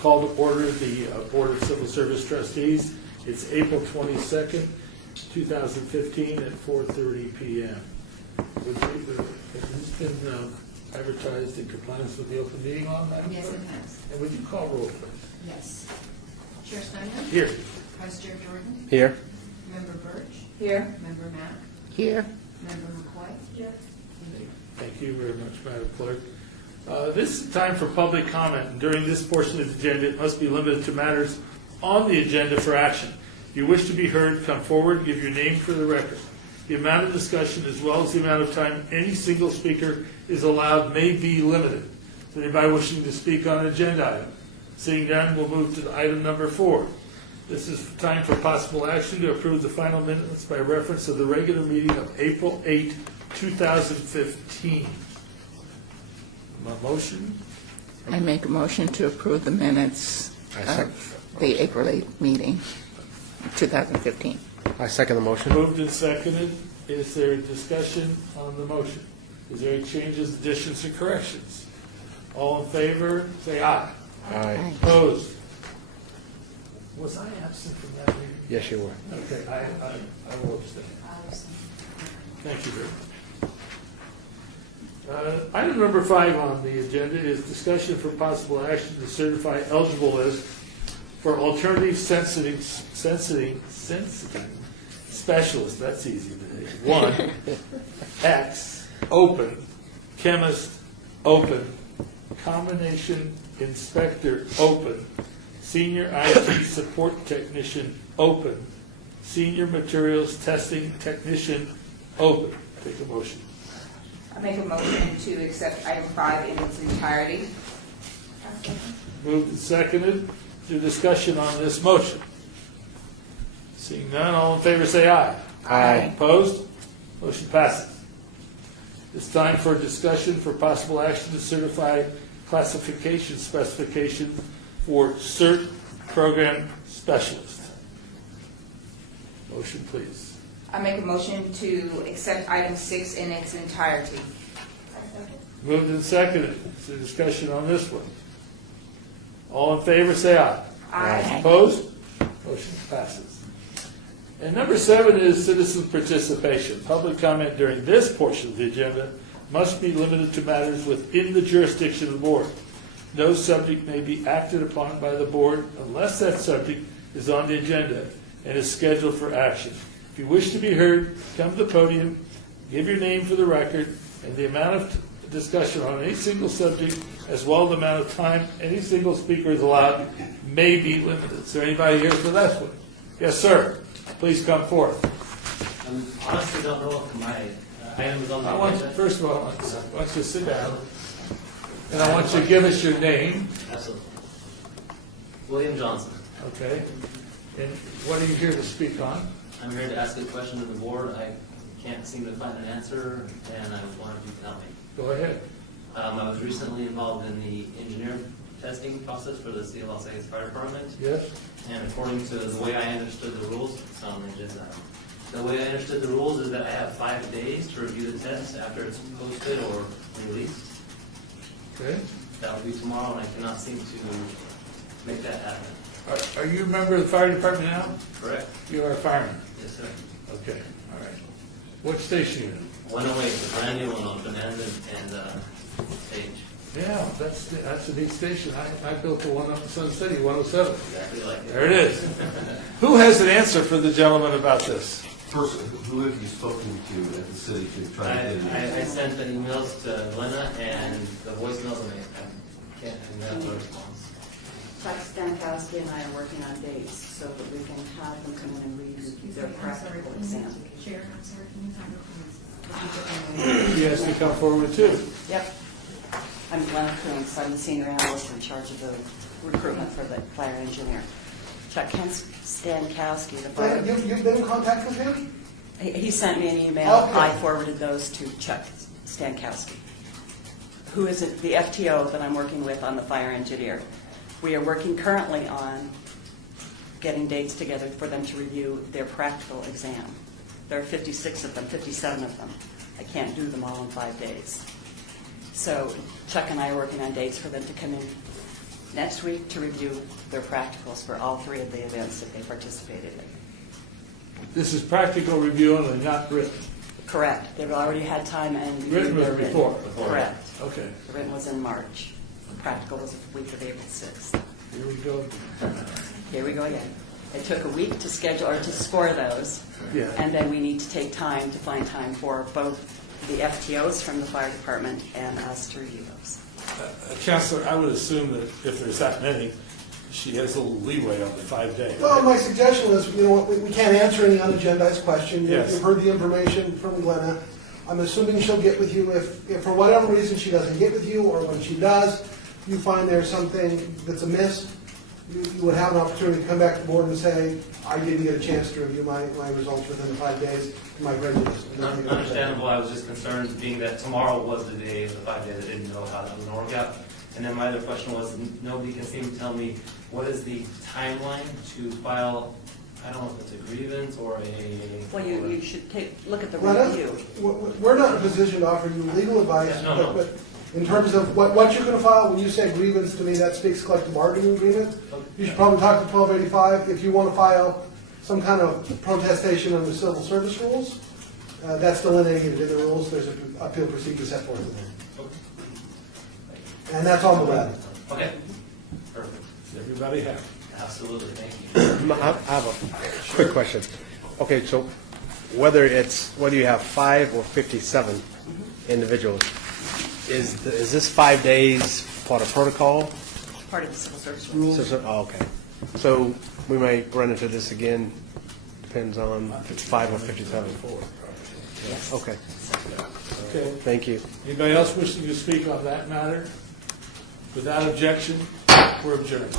call to order the Board of Civil Service Trustees. It's April 22nd, 2015 at 4:30 p.m. Has this been advertised in compliance with the open meeting law, Madam Yes, Clerk? it has. And would you call roll, please? Yes. Chair Steiner? Here. Vice Chair Jordan? Here. Member Birch? Here. Member Mack? Here. Member McCoy? Here. Thank you very much, Madam Clerk. This is time for public comment, and during this portion of the agenda, it must be limited to matters on the agenda for action. If you wish to be heard, come forward and give your name for the record. The amount of discussion, as well as the amount of time any single speaker is allowed, may be limited. Is anybody wishing to speak on an agenda item? Seeing none, we'll move to item number 4. This is time for possible action to approve the final minutes by reference to the regular meeting of April 8, 2015. A motion? I make a motion to approve the minutes of the April 8th meeting, 2015. I second the motion. Moved and seconded. Is there a discussion on the motion? Is there any changes, additions, or corrections? All in favor, say aye. Aye. Opposed? Was I absent from that meeting? Yes, you were. Okay, I will abstain. Thank you very much. Item number 5 on the agenda is discussion for possible action to certify eligible list for alternative sensing specialist. That's easy today. 1, X, open, chemist, open, combination inspector, open, senior IT support technician, open, senior materials testing technician, open. Take a motion. I make a motion to accept item 5 in its entirety. Moved and seconded. Is there discussion on this motion? Seeing none, all in favor say aye. Aye. Opposed? Motion passes. It's time for discussion for possible action to certify classification specification for CERT program specialist. Motion, please. I make a motion to accept item 6 in its entirety. Moved and seconded. Is there discussion on this one? All in favor say aye. Aye. Opposed? Motion passes. And number 7 is citizen participation. Public comment during this portion of the agenda must be limited to matters within the jurisdiction of the board. No subject may be acted upon by the board unless that subject is on the agenda and is scheduled for action. If you wish to be heard, come to the podium, give your name for the record, and the amount of discussion on any single subject, as well as the amount of time any single speaker is allowed, may be limited. Is there anybody here for this one? Yes, sir. Please come forth. I honestly don't know if my item is on the agenda. First of all, I want you to sit down, and I want you to give us your name. Absolutely. William Johnson. Okay. And what are you here to speak on? I'm here to ask a question to the board. I can't seem to find an answer, and I was wondering if you can help me. Go ahead. I was recently involved in the engineer testing process for the City of Las Vegas Fire Department, Yes? and according to the way I understood the rules, it's on the agenda. The way I understood the rules is that I have 5 days to review the test after it's posted or released. Okay. That will be tomorrow, and I cannot seem to make that happen. Are you a member of the fire department now? Correct? You are a fireman? Yes, sir. Okay, all right. What station are you in? 108, the brand new one on Bonanza and Stage. Yeah, that's a neat station. I built the one up in Sun City, 107. Exactly like it. There it is. Who has an answer for the gentleman about this? First, who have you spoken to at the city to try to get it? I sent the emails to Glenna and the voicemails, and I can't have a response. Chuck Stankowski and I are working on dates so that we can have them come in and read their practical exam. Chair, I'm sorry, can you time real please? He has to come forward too. Yep. I'm Glenna Coons. I'm the senior analyst in charge of the recruitment for the fire engineer. Chuck Stankowski, the fire... You've been in contact with him? He sent me an email. Okay. I forwarded those to Chuck Stankowski, who is the FTO that I'm working with on the fire engineer. We are working currently on getting dates together for them to review their practical exam. There are 56 of them, 57 of them. I can't do them all in 5 days. So Chuck and I are working on dates for them to come in next week to review their practicals for all three of the events that they participated in. This is practical review only, not written. Correct. They've already had time and Written was their before. Correct. Okay, The written was in March. The practical was the week of April 6th. here we go. Here we go again. It took a week to schedule or to score those. Yeah. And then we need to take time to find time for both the FTOs from the fire department and us to review those. Counselor, I would assume that if there's that many, she has a little leeway on the 5 days. Well, my suggestion was, you know, what, we can't answer any unagendized question. Yes. You've heard the information from Glenna. I'm assuming she'll get with you if for whatever reason she doesn't get with you, or when she does, you find there's something that's amiss, you would have an opportunity to come back to the board and say, I didn't get a chance to review my results within the 5 days, to my prejudice. Understandable, I was just concerned, being that tomorrow was the day of the 5 days, I didn't know how that was going to work out. And then my other question was, nobody can seem to tell me, what is the timeline to file, I don't know if it's a grievance or a... Well, you should look at the Well, that's- review. we're not in a position to offer you legal advice, Yeah, no. but in terms of what you're going to file, when you say grievance, to me, that speaks collective bargaining agreement. You should probably talk to 1285 if you want to file some kind of protestation under civil service rules. That's delineated in the rules. There's an appeal procedure set forth in there. And that's on the web. Okay, perfect, Is everybody happy? absolutely, thank you. I have a quick question. Okay, so whether you have 5 or 57 individuals, is this 5 days part of protocol? Part of the civil service rules. Okay. So we might run into this again, depends on if it's 5 or 57. Yes. Okay, Okay. thank you. Anybody else wishing to speak on that matter? Without objection, we're adjourned.